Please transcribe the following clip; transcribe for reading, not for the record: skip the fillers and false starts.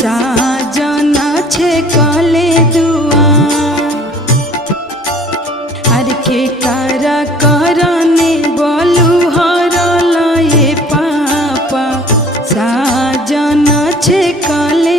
साजन छे कले दुआर आर के कारा करने बोलू हरल ये पापा साजन छे कले